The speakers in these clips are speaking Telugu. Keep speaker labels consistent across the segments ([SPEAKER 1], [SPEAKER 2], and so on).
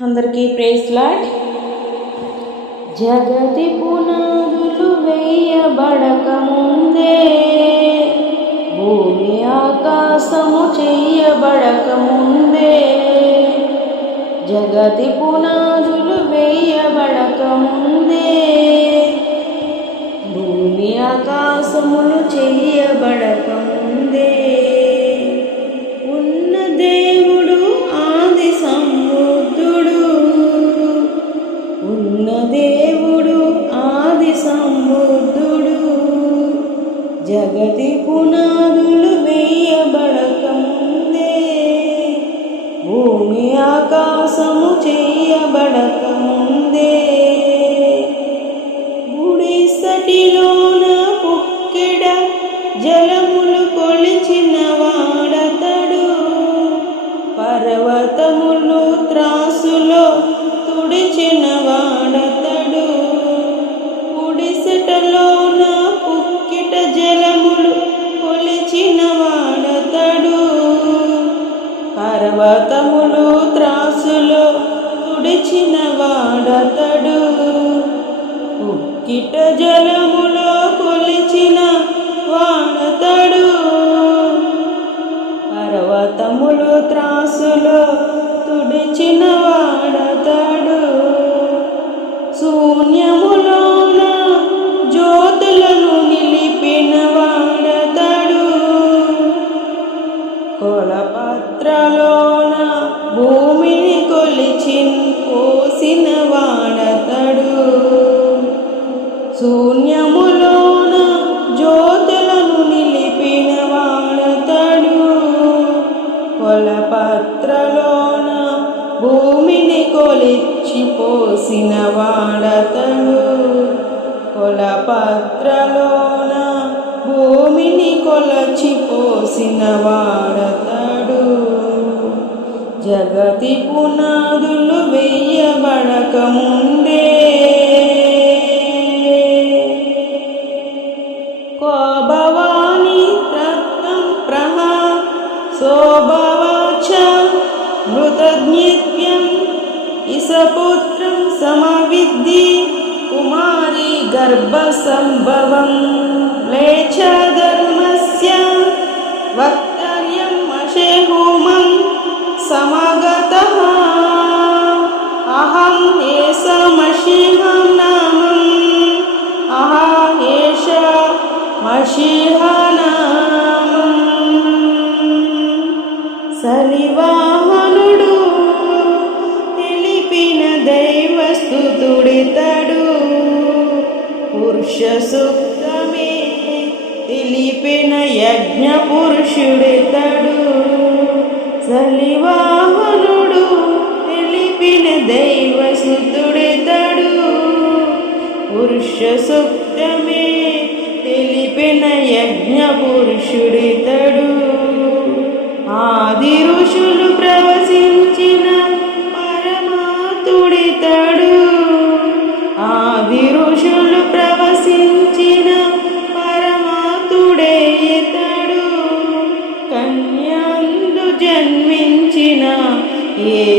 [SPEAKER 1] అందరికీ ప్రేస్ లాట్ జగతి పునాదులు వేయబడక ముందే భూమి ఆకాశము చెయ్యబడక ముందే. జగతి పునాదులు జగతి పునాదులు వేయబడకముందే భూమి ఆకాశము చేయ పర్వతములు త్రాసులో తుడిచిన వాడతడు. ఉక్కిట జలములో కొలిచిన వాడతడు. పర్వతములు త్రాసులో తుడిచిన వాడతడు. శూన్యము కొలపత్రలోన భూమిని కొలిచి పోసిన వాడతడు. శూన్యములోన జ్యోతులను నిలిపిన వాడతడు. కొలపత్రలోన భూమిని కొలిచి పోసిన వాడతడు. కొలపత్రలోన భూమిని కొలచి పోసిన వాడతడు. జగతి పునాదులు వెయ్యబడక ముందే కోభవాని రత్నం ప్రహా శోభవాచ మృతజ్ఞిత్యం ఇసపుత్రం సమవిద్ధి కుమారి గర్భసంభవం లేచ నివాహనుడు తెలిపిన దైవస్తుతుడితడు పురుష సూక్తమే తెలిపిన యజ్ఞ పురుషుడితడు. సలివాహనుడు తెలిపిన దైవసుతుడితడు పురుష సూక్తమే తెలిపిన యజ్ఞ పురుషుడితడు.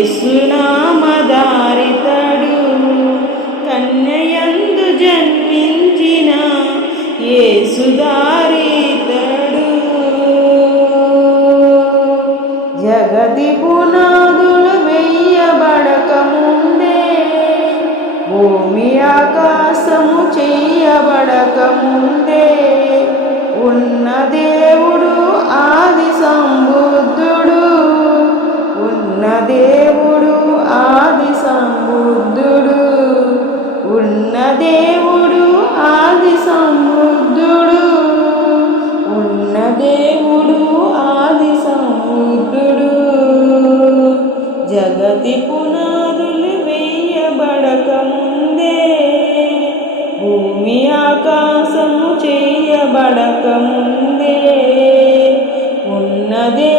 [SPEAKER 1] యేసునామదారితడు కన్యయందు జన్మించిన యేసుదారితడు జగతి పునాదులు వెయ్యబడక ముందే భూమి ఆకాశము చెయ్యబడక ముందే ఉన్న దేవుడు ఆది సంబుద్ధుడు ఉన్నదే భూమి ఆకాశము చేయబడక ముందే ఉన్నదే